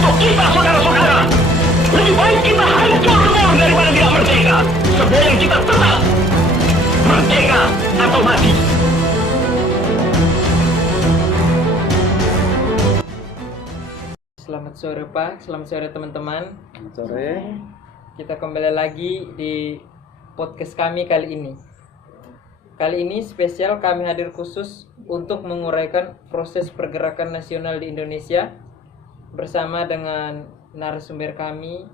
untuk kita, saudara-saudara. Lebih baik kita hancur lebur daripada tidak merdeka. Sebelum kita tetap merdeka atau mati. Selamat sore Pak, selamat sore teman-teman. Selamat sore. Kita kembali lagi di podcast kami kali ini. Kali ini spesial kami hadir khusus untuk menguraikan proses pergerakan nasional di Indonesia bersama dengan narasumber kami,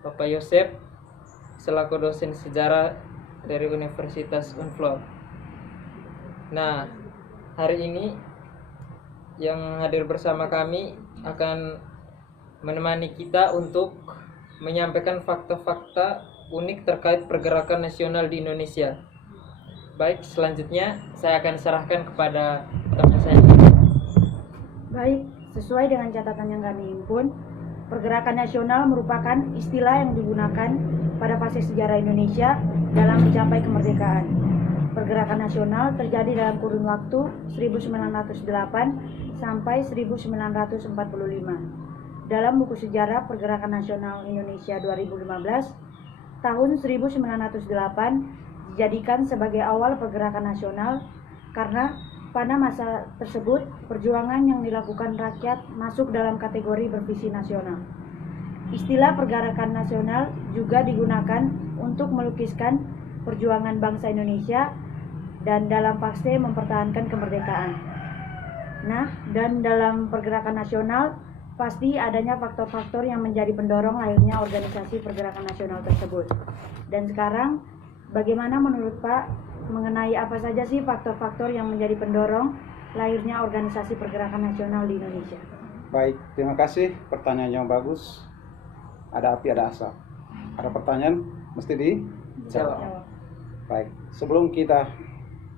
Bapak Yosep, selaku dosen sejarah dari Universitas Unflor. Nah, hari ini yang hadir bersama kami akan menemani kita untuk menyampaikan fakta-fakta unik terkait pergerakan nasional di Indonesia. Baik, selanjutnya saya akan serahkan kepada teman saya. Baik, sesuai dengan catatan yang kami himpun, pergerakan nasional merupakan istilah yang digunakan pada fase sejarah Indonesia dalam mencapai kemerdekaan. Pergerakan nasional terjadi dalam kurun waktu 1908 sampai 1945. Dalam buku sejarah Pergerakan Nasional Indonesia 2015, tahun 1908 dijadikan sebagai awal pergerakan nasional karena pada masa tersebut perjuangan yang dilakukan rakyat masuk dalam kategori bervisi nasional. Istilah pergerakan nasional juga digunakan untuk melukiskan perjuangan bangsa Indonesia dan dalam fase mempertahankan kemerdekaan. Nah, dan dalam pergerakan nasional pasti adanya faktor-faktor yang menjadi pendorong lahirnya organisasi pergerakan nasional tersebut. Dan sekarang, bagaimana menurut Pak mengenai apa saja sih faktor-faktor yang menjadi pendorong lahirnya organisasi pergerakan nasional di Indonesia? Baik, terima kasih. Pertanyaan yang bagus. Ada api, ada asap. Ada pertanyaan, mesti dijawab. Baik, sebelum kita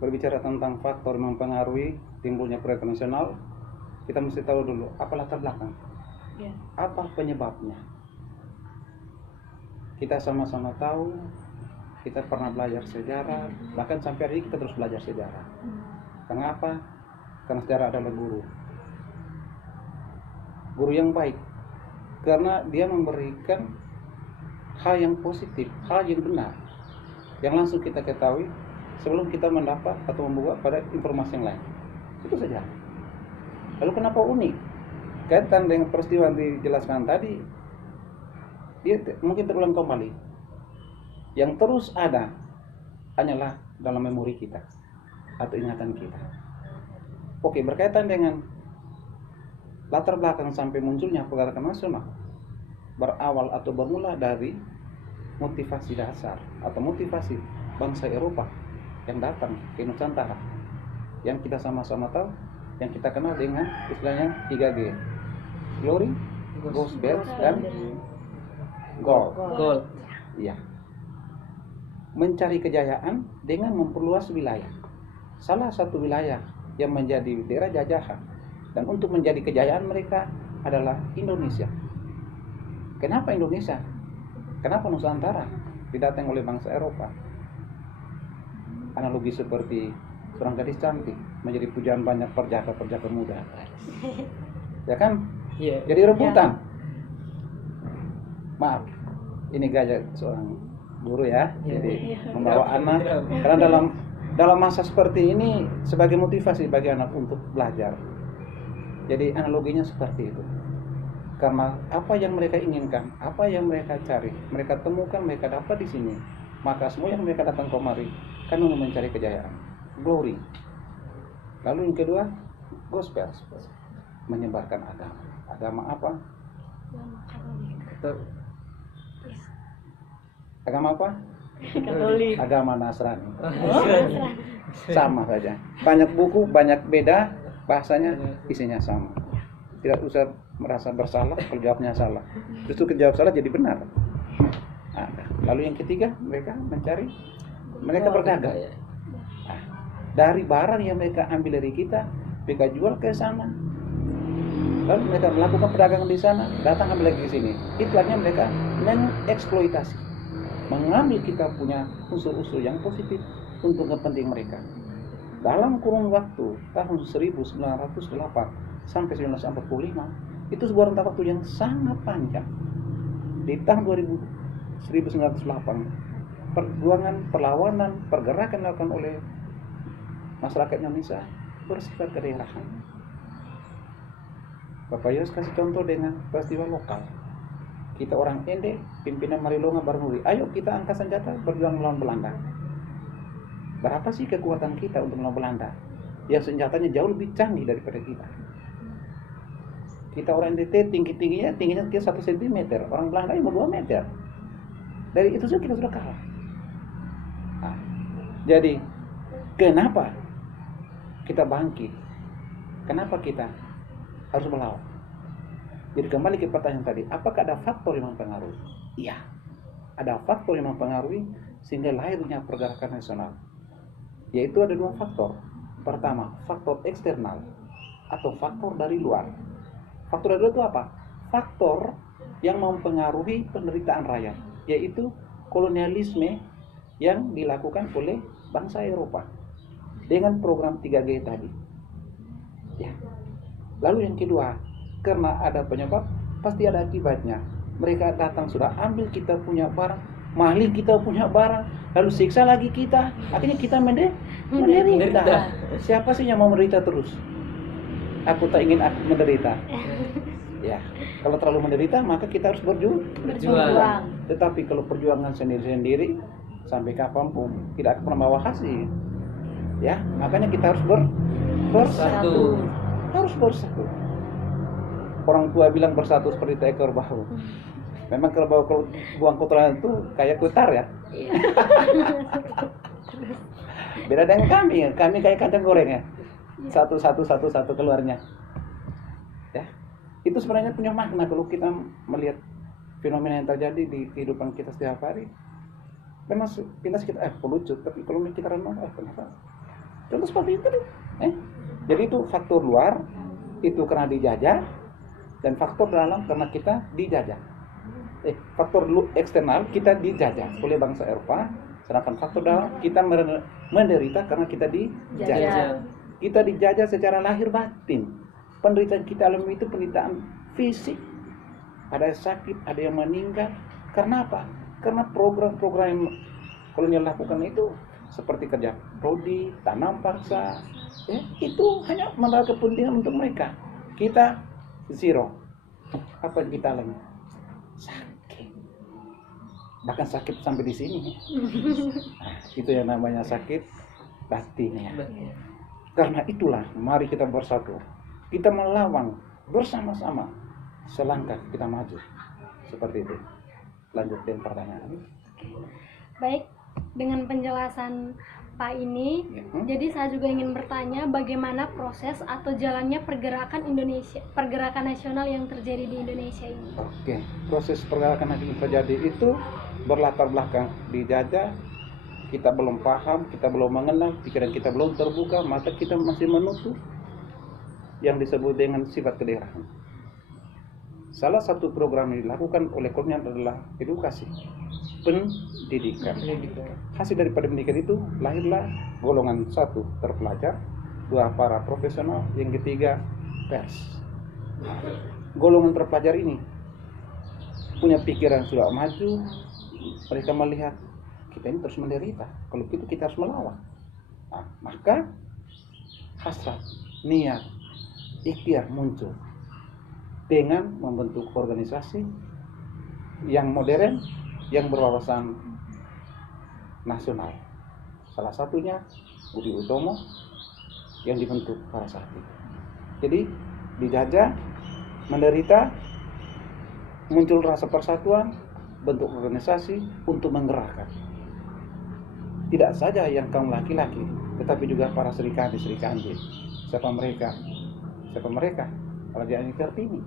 berbicara tentang faktor yang mempengaruhi timbulnya pergerakan nasional, kita mesti tahu dulu apa latar belakang, apa penyebabnya. Kita sama-sama tahu, kita pernah belajar sejarah, bahkan sampai hari ini kita terus belajar sejarah. Kenapa? Karena sejarah adalah guru yang baik, karena dia memberikan hal yang positif, hal yang benar, yang langsung kita ketahui sebelum kita mendapat atau membuat pada informasi yang lain. Itu saja. Lalu kenapa unik? Kaitan dengan peristiwa yang dijelaskan tadi, dia mungkin terulang kembali. Yang terus ada hanyalah dalam memori kita atau ingatan kita. Oke, berkaitan dengan latar belakang sampai munculnya pergerakan nasional, berawal atau bermula dari motivasi dasar atau motivasi bangsa Eropa yang datang ke Nusantara, yang kita sama-sama tahu, yang kita kenal dengan istilahnya 3G, Glory, Ghost Bells, dan Gold. Iya. Mencari kejayaan dengan memperluas wilayah. Salah satu wilayah yang menjadi daerah jajahan dan untuk menjadi kejayaan mereka adalah Indonesia. Kenapa Indonesia? Kenapa Nusantara didatangi oleh bangsa Eropa? Analogi seperti seorang gadis cantik menjadi pujaan banyak perjaka-perjaka muda. Ya kan? Iya. Jadi rebutan. Maaf, ini gaya seorang guru ya. Jadi membawa anak, karena dalam masa seperti ini sebagai motivasi bagi anak untuk belajar. Jadi analoginya seperti itu. Karena apa yang mereka inginkan, apa yang mereka cari, mereka temukan, mereka dapat di sini. Maka semua yang mereka datang kemari kan untuk mencari kejayaan, glory. Lalu yang kedua, gospel, menyebarkan agama. Agama apa? Agama apa? Katolik. Agama Nasrani. Sama saja. Banyak buku, banyak beda, bahasanya isinya sama. Tidak usah merasa bersalah kalau jawabnya salah. Justru jawab salah jadi benar. Ada. Lalu yang ketiga, mereka berdagang. Nah, dari barang yang mereka ambil dari kita, mereka jual ke sana. Lalu mereka melakukan perdagangan di sana, datang ambil lagi ke sini. Itu artinya mereka mengeksploitasi, mengambil kita punya unsur-unsur yang positif untuk kepentingan mereka. Dalam kurun waktu tahun 1908 sampai 1945, Itu sebuah rentang waktu yang sangat panjang. Di tahun 1908, perjuangan, perlawanan, pergerakan dilakukan oleh masyarakat Indonesia bersifat kedaerahan. Bapak Yos kasih contoh dengan peristiwa lokal. Kita orang Ende, pimpinan Marilonga Barnuri, ayo kita angkat senjata berjuang melawan Belanda. Berapa sih kekuatan kita untuk melawan Belanda? Yang senjatanya jauh lebih canggih daripada kita. Kita orang NTT tingginya kita 1 cm, orang Belanda yang 2 meter. Dari itu saja kita sudah kalah. Nah, jadi kenapa kita bangkit? Kenapa kita harus melawan? Jadi kembali ke pertanyaan tadi, apakah ada faktor yang mempengaruhi? Iya, ada faktor yang mempengaruhi sehingga lahirnya pergerakan nasional. Yaitu ada 2 faktor. Pertama, faktor eksternal atau faktor dari luar. Faktor dari luar itu apa? Faktor yang mempengaruhi penderitaan rakyat, yaitu kolonialisme yang dilakukan oleh bangsa Eropa dengan program 3G tadi. Ya. Lalu yang kedua, karena ada penyebab, pasti ada akibatnya. Mereka datang sudah ambil kita punya barang, maling kita punya barang, lalu siksa lagi kita. Akhirnya kita menderita. Siapa sih yang mau menderita terus? Aku tak ingin aku menderita. Ya, kalau terlalu menderita maka kita harus berjuang. Tetapi kalau perjuangan sendiri-sendiri sampai kapanpun tidak akan pernah bawa hasil. Ya, makanya kita harus bersatu. Harus bersatu. Orang tua bilang bersatu seperti ekor bau. Memang kalau buang kotoran itu kayak kutar ya. Beda dengan kami kayak kacang goreng ya. Satu keluarnya. Ya. Itu sebenarnya punya makna kalau kita melihat fenomena yang terjadi di kehidupan kita setiap hari. Memang pintas kita lucu, tapi kalau kita renung, kenapa? Contoh seperti itu nih. Jadi itu faktor luar itu karena dijajah, dan faktor dalam karena kita dijajah. Faktor eksternal kita dijajah oleh bangsa Eropa, sedangkan faktor dalam kita menderita karena kita dijajah. Kita dijajah secara lahir batin. Penderitaan kita alami itu penderitaan fisik. Ada yang sakit, ada yang meninggal. Karena apa? Karena program-program yang kolonial lakukan itu seperti kerja prodi, tanam paksa, itu hanya membawa kepentingan untuk mereka. Kita zero. Apa yang kita alami? Sakit. Bahkan sakit sampai di sini. Nah, itu yang namanya sakit batin ya. Karena itulah mari kita bersatu. Kita melawan bersama-sama. Selangkah kita maju. Seperti itu. Lanjut dengan pertanyaan. Baik, dengan penjelasan Pak ini, jadi saya juga ingin bertanya bagaimana proses atau jalannya pergerakan nasional yang terjadi di Indonesia ini. Oke, proses pergerakan nasional yang terjadi itu berlatar belakang dijajah. Kita belum paham, kita belum mengenal, pikiran kita belum terbuka, mata kita masih menutup yang disebut dengan sifat kedaerahan. Salah satu program yang dilakukan oleh kolonial adalah edukasi, pendidikan. Hasil daripada pendidikan itu lahirlah golongan 1 terpelajar, 2 para profesional, yang ketiga pers. Golongan terpelajar ini punya pikiran sudah maju, mereka melihat kita ini terus menderita, kalau gitu kita harus melawan. Nah, maka hasrat, niat, ikhtiar muncul dengan membentuk organisasi yang modern, yang berwawasan nasional. Salah satunya Budi Utomo yang dibentuk pada saat itu. Jadi dijajah, menderita, muncul rasa persatuan, bentuk organisasi untuk menggerakkan. Tidak saja yang kaum laki-laki, tetapi juga para Serikandi. Siapa mereka? Raja Ani Kartini.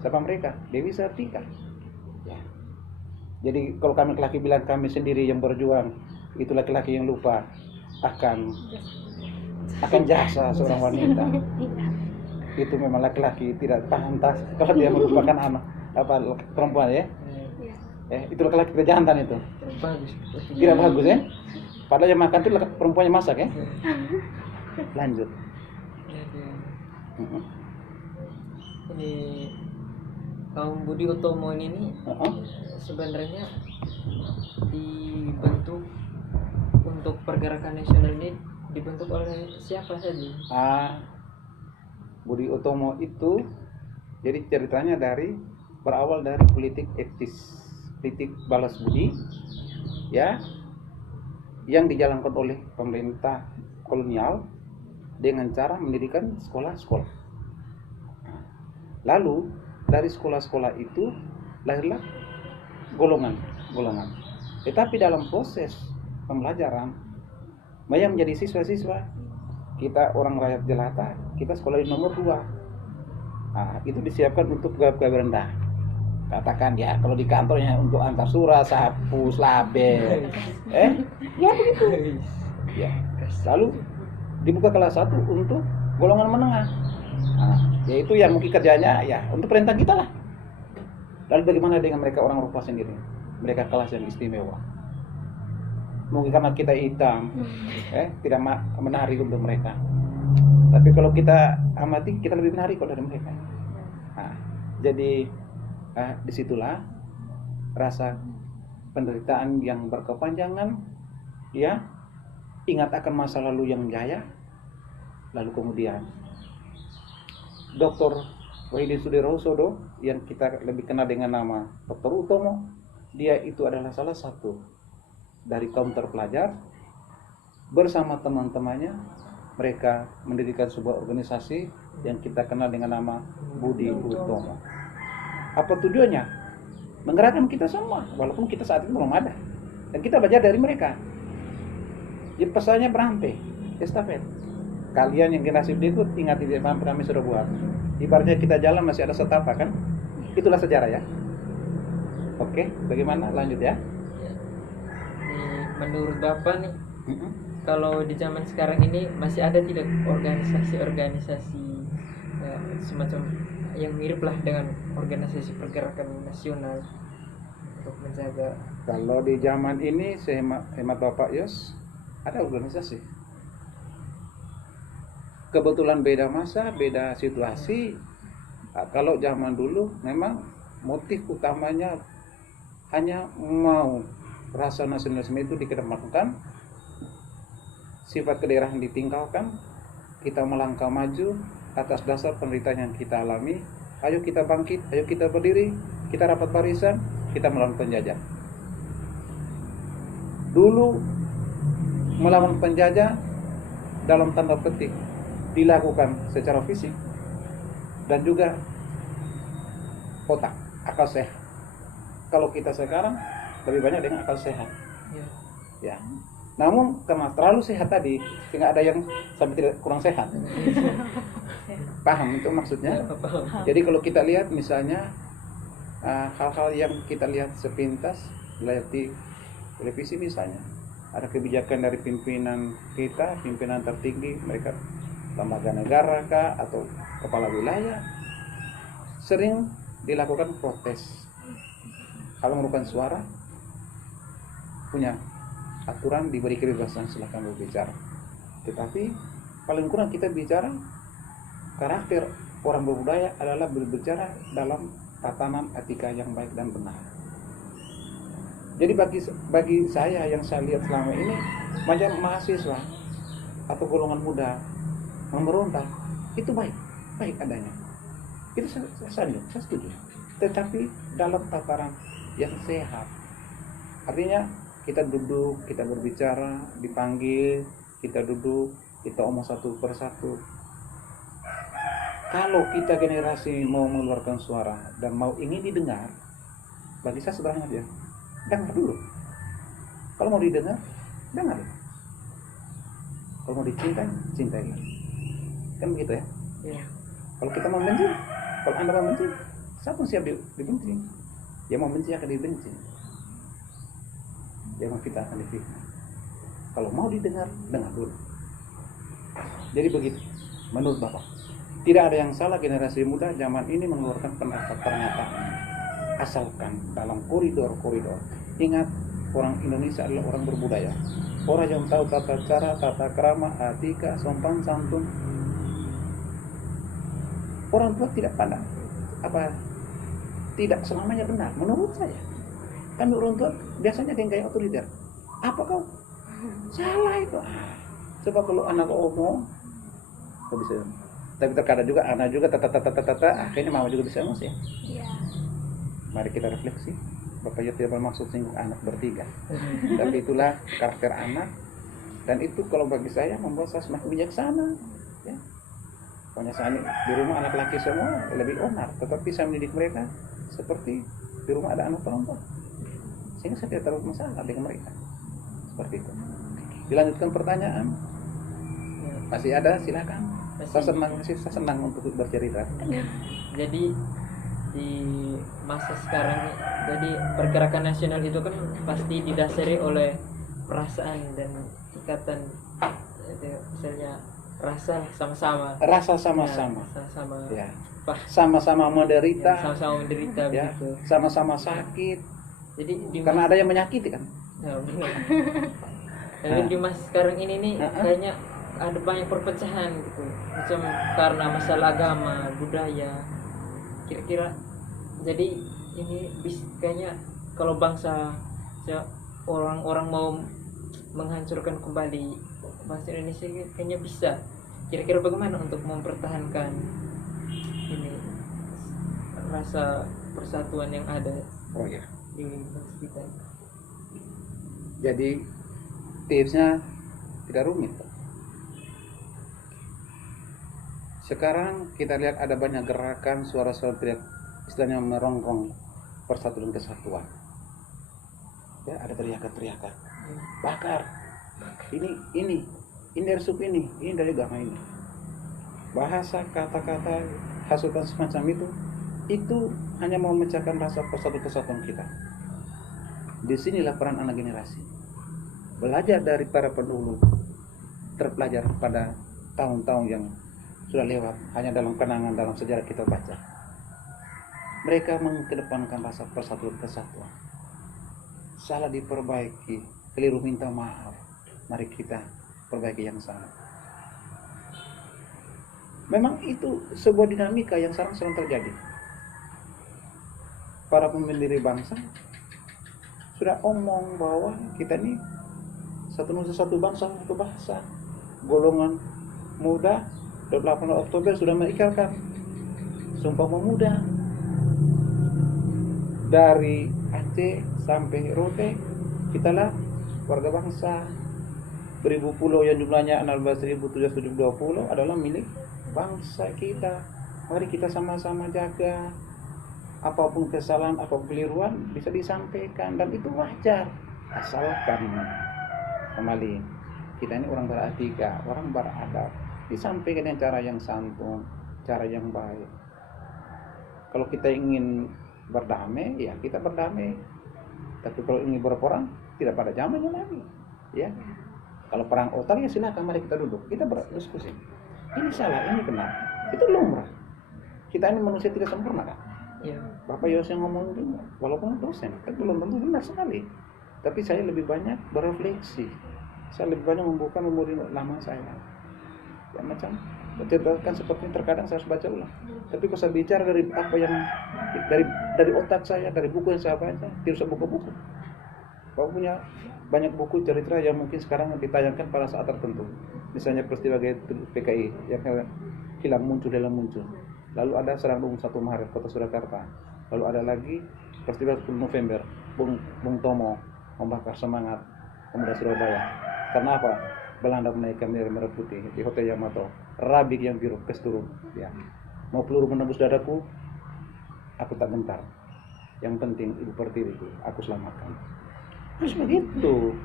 Siapa mereka? Dewi Sartika. Ya. Jadi kalau kami laki-laki bilang kami sendiri yang berjuang, itu laki-laki yang lupa akan jasa seorang wanita. Itu memang laki-laki tidak pantas kalau dia melupakan anak perempuan ya. Itu laki-laki tidak jantan itu. Tidak bagus ya. Padahal yang makan itu perempuannya masak ya. Lanjut. Ini Kaum Budi Utomo ini nih Heeh. sebenarnya dibentuk untuk pergerakan nasional ini dibentuk oleh siapa saja? Budi Utomo itu jadi ceritanya berawal dari politik etis, politik balas budi, ya, yang dijalankan oleh pemerintah kolonial dengan cara mendirikan sekolah-sekolah. Lalu dari sekolah-sekolah itu lahirlah golongan. Tetapi dalam proses pembelajaran, yang menjadi siswa-siswa, kita orang rakyat jelata, kita sekolah di nomor 2. Itu disiapkan untuk pegawai rendah. Katakan ya, kalau di kantornya untuk antar surat, sapu, label, Ya begitu. ya. Lalu dibuka kelas 1 untuk golongan menengah. Yaitu yang mungkin kerjanya ya untuk perintah kita lah. Lalu bagaimana dengan mereka orang rupa sendiri? Mereka kelas yang istimewa. Mungkin karena kita hitam, tidak menarik untuk mereka. Tapi kalau kita amati, kita lebih menarik dari mereka. Jadi disitulah rasa penderitaan yang berkepanjangan, ya, ingat akan masa lalu yang jaya. Lalu kemudian Dr. Wahidin Sudirohusodo yang kita lebih kenal dengan nama Dr. Utomo, dia itu adalah salah satu dari kaum terpelajar. Bersama teman-temannya mereka mendirikan sebuah organisasi yang kita kenal dengan nama Budi Utomo. Apa tujuannya? Menggerakkan kita semua, walaupun kita saat itu belum ada, dan kita belajar dari mereka. Jadi pesannya berantai, estafet. Kalian yang generasi berikut ingat di depan kami sudah buat. Ibaratnya kita jalan masih ada setapak kan? Itulah sejarah ya. Oke, bagaimana lanjut ya? Menurut Bapak nih, kalau di zaman sekarang ini masih ada tidak organisasi-organisasi semacam yang mirip lah dengan organisasi pergerakan nasional untuk menjaga? Kalau di zaman ini, hemat Bapak Yos, ada organisasi. Kebetulan beda masa, beda situasi. Kalau zaman dulu memang motif utamanya hanya mau rasa nasionalisme itu dikedepankan, sifat kedaerahan ditinggalkan, kita melangkah maju atas dasar penderitaan yang kita alami. Ayo kita bangkit, ayo kita berdiri, kita rapat barisan, kita melawan penjajah. Dulu melawan penjajah dalam tanda petik dilakukan secara fisik dan juga otak, akal sehat. Kalau kita sekarang lebih banyak dengan akal sehat. Ya. Namun karena terlalu sehat tadi, sehingga ada yang sampai tidak kurang sehat. Paham itu maksudnya? Jadi kalau kita lihat misalnya hal-hal yang kita lihat sepintas lihat di televisi misalnya, ada kebijakan dari pimpinan kita, pimpinan tertinggi, mereka lembaga negara kah atau kepala wilayah, sering dilakukan protes. Kalau memerlukan suara, punya aturan, diberi kebebasan, silakan berbicara. Tetapi paling kurang kita bicara karakter orang berbudaya adalah berbicara dalam tatanan etika yang baik dan benar. Jadi bagi saya yang saya lihat selama ini, macam mahasiswa atau golongan muda memberontak itu baik adanya. Itu saya setuju. Tetapi dalam tataran yang sehat. Artinya kita duduk, kita berbicara, dipanggil, kita duduk, kita omong satu persatu. Kalau kita generasi mau mengeluarkan suara dan mau ingin didengar, bagi saya sederhana aja, dengar dulu. Kalau mau didengar, dengar. Kalau mau dicintai, cintai. Kan begitu ya? Iya. Kalau kita mau membenci, kalau Anda membenci, siapa pun siap dibenci. Yang mau benci akan dibenci. Yang mau fitnah akan difitnah. Kalau mau didengar, dengar dulu. Jadi begitu, menurut Bapak. Tidak ada yang salah generasi muda zaman ini mengeluarkan pendapat pernyataan. Asalkan dalam koridor-koridor. Ingat, orang Indonesia adalah orang berbudaya. Orang yang tahu tata cara, tata krama, etika, sopan santun. Orang tua tidak pandang tidak selamanya benar menurut saya. Kami orang tua biasanya ada yang kayak otoriter. Apa kau? Salah itu. Coba kalau anak omong, kau bisa. Tapi terkadang juga anak juga akhirnya mama juga bisa emosi. Iya. Mari kita refleksi. Bapak Yo tidak bermaksud singgung anak bertiga. Tapi itulah karakter anak. Dan itu kalau bagi saya membuat saya semakin bijaksana. Ya. Pokoknya saya di rumah anak laki semua lebih onar, tetapi saya mendidik mereka seperti di rumah ada anak perempuan, sehingga saya tidak terlalu masalah dengan mereka. Seperti itu. Dilanjutkan pertanyaan, masih ada, silakan. Saya senang untuk bercerita. Jadi di masa sekarang, jadi pergerakan nasional itu kan pasti didasari oleh perasaan dan ikatan, misalnya rasa sama-sama, Rasa ya, sama-sama, sama-sama, ya. Bah, Sama-sama menderita, ya, sama-sama menderita ya. begitu. Sama-sama sakit, Jadi di karena ada yang menyakiti kan. ya, benar. Jadi di masa sekarang ini nih kayaknya ada banyak perpecahan gitu, macam karena masalah agama, budaya, kira-kira. Jadi ini kayaknya kalau bangsa orang-orang mau menghancurkan kembali bangsa Indonesia, kayaknya bisa. Kira-kira bagaimana untuk mempertahankan ini rasa persatuan yang ada Oh ya. di bangsa kita? Jadi tipsnya tidak rumit. Sekarang kita lihat ada banyak gerakan suara-suara teriak, istilahnya merongrong persatuan kesatuan. Ya, ada teriakan-teriakan. Bakar. Ini dari suku ini dari agama ini. Bahasa, kata-kata, hasutan semacam itu hanya mau memecahkan rasa persatuan kesatuan kita. Disinilah peran anak generasi. Belajar dari para pendahulu, terpelajar pada tahun-tahun yang sudah lewat, hanya dalam kenangan dalam sejarah kita baca. Mereka mengedepankan rasa persatuan kesatuan. Salah diperbaiki, keliru minta maaf. Mari kita perbaiki yang salah. Memang itu sebuah dinamika yang sekarang sedang terjadi. Para pendiri bangsa sudah omong bahwa kita ini satu nusa, satu bangsa, satu bahasa. Golongan muda 28 Oktober sudah mengikrarkan Sumpah Pemuda. Dari Aceh sampai Rote, kitalah warga bangsa. 1000 pulau yang jumlahnya 16.720 adalah milik bangsa kita. Mari kita sama-sama jaga. Apapun kesalahan, apapun keliruan bisa disampaikan, dan itu wajar. Asalkan kembali kita ini orang beretika, orang beradab, disampaikan dengan cara yang santun, cara yang baik. Kalau kita ingin berdamai, ya kita berdamai. Tapi kalau ingin berperang, tidak pada zamannya lagi. Ya, kalau perang otak ya silakan, mari kita duduk, kita berdiskusi. Ini salah, ini benar. Itu lumrah. Kita ini manusia tidak sempurna kan? Ya. Bapak Yos yang ngomong itu, walaupun dosen, tapi belum tentu benar sekali. Tapi saya lebih banyak berefleksi. Saya lebih banyak membuka memori lama saya. Ya macam menceritakan seperti ini, terkadang saya harus baca ulang. Tapi kalau saya bicara dari apa yang dari otak saya, dari buku yang saya baca, tidak usah buku-buku. Bapak punya banyak buku cerita yang mungkin sekarang ditayangkan pada saat tertentu. Misalnya peristiwa PKI yang hilang muncul. Lalu ada Serang 1 Maret Kota Surakarta. Lalu ada lagi peristiwa 10 November Bung Tomo membakar semangat pemuda Surabaya. Karena apa? Belanda menaikkan bendera merah putih di Hotel Yamato. Rabik yang biru kesturun. Ya. Mau peluru menembus dadaku, aku tak gentar. Yang penting Ibu Pertiwi aku selamatkan. Terus begitu.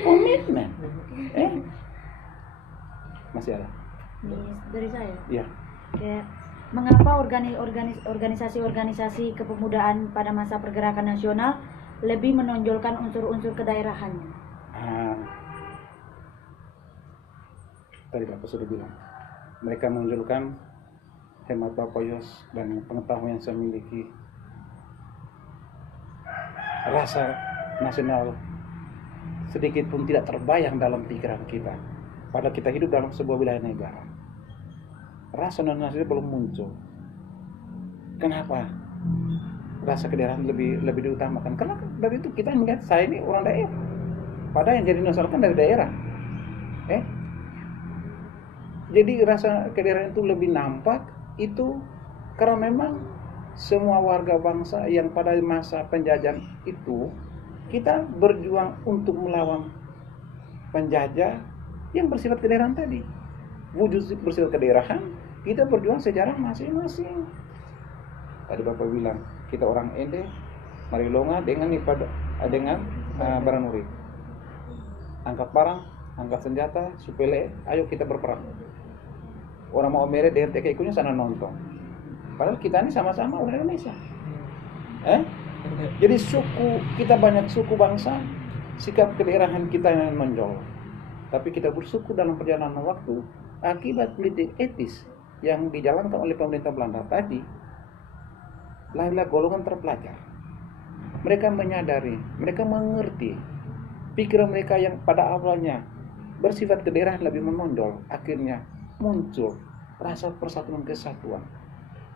Komitmen. Masih ada? Dari saya. Iya. Kayak mengapa organisasi-organisasi kepemudaan pada masa pergerakan nasional lebih menonjolkan unsur-unsur kedaerahannya? Tadi Bapak sudah bilang, mereka menunjukkan hemat Bapak Yos dan pengetahuan yang saya miliki, rasa nasional sedikit pun tidak terbayang dalam pikiran kita. Padahal kita hidup dalam sebuah wilayah negara. Rasa nasional belum muncul. Kenapa? rasa kedaerahan lebih diutamakan. Karena dari itu kita melihat saya ini orang daerah. Padahal yang jadi nasional kan dari daerah. Jadi rasa kedaerahan itu lebih nampak itu karena memang semua warga bangsa yang pada masa penjajahan itu kita berjuang untuk melawan penjajah yang bersifat kedaerahan tadi. Wujud bersifat kedaerahan, kita berjuang sejarah masing-masing. Tadi Bapak bilang, kita orang Ende, Marilonga dengan Baranuri. Angkat parang, angkat senjata, supele, ayo kita berperang. Orang mau meret dengan TK ikunya sana nonton. Padahal kita ini sama-sama orang Indonesia. Jadi kita banyak suku bangsa, sikap kedaerahan kita yang menonjol. Tapi kita bersuku dalam perjalanan waktu akibat politik etis yang dijalankan oleh pemerintah Belanda tadi. Lahirlah golongan terpelajar. Mereka menyadari, mereka mengerti pikiran mereka yang pada awalnya bersifat kedaerahan lebih menonjol, akhirnya muncul rasa persatuan kesatuan.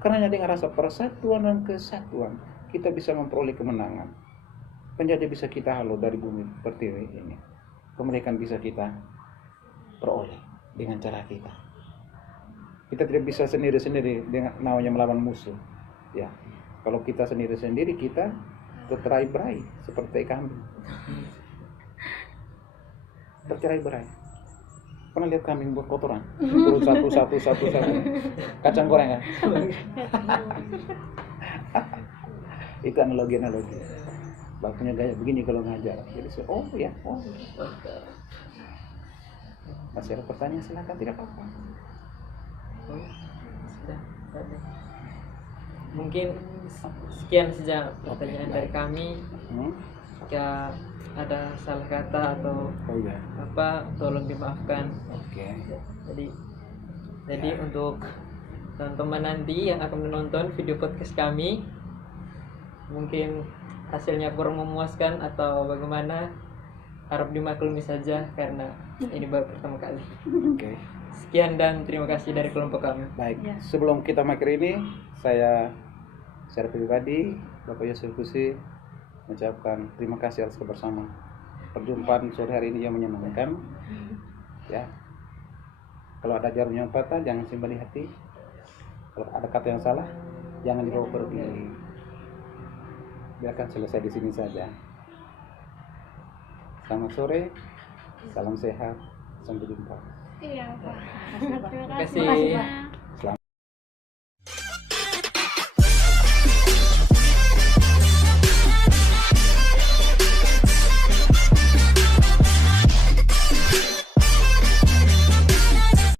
Karena dengan rasa persatuan dan kesatuan kita bisa memperoleh kemenangan. Penjajah bisa kita halau dari bumi pertiwi ini. Kemerdekaan bisa kita peroleh dengan cara kita. Kita tidak bisa sendiri-sendiri dengan namanya melawan musuh. Ya, kalau kita sendiri-sendiri kita bercerai-berai seperti kambing. Bercerai-berai. Pernah lihat kambing buat kotoran? Turun satu. Kacang goreng kan? Itu analogi. Bapaknya gaya begini kalau ngajar. Jadi masih ada pertanyaan, silakan, tidak apa-apa. Mungkin sekian saja pertanyaan dari kami. Jika ada salah kata atau apa, tolong dimaafkan. Jadi untuk teman-teman nanti yang akan menonton video podcast kami, mungkin hasilnya kurang memuaskan atau bagaimana, harap dimaklumi saja karena ini baru pertama kali. Sekian dan terima kasih dari kelompok kami. Baik, sebelum kita mengakhiri ini, saya secara pribadi Bapak Yusuf Husi mengucapkan terima kasih atas kebersamaan. Perjumpaan sore hari ini yang menyenangkan. Ya, kalau ada jarum yang patah jangan simpan di hati. Kalau ada kata yang salah jangan dibawa pergi. Biarkan selesai di sini saja. Selamat sore, salam sehat, sampai jumpa. Iya, Pak. Terima kasih.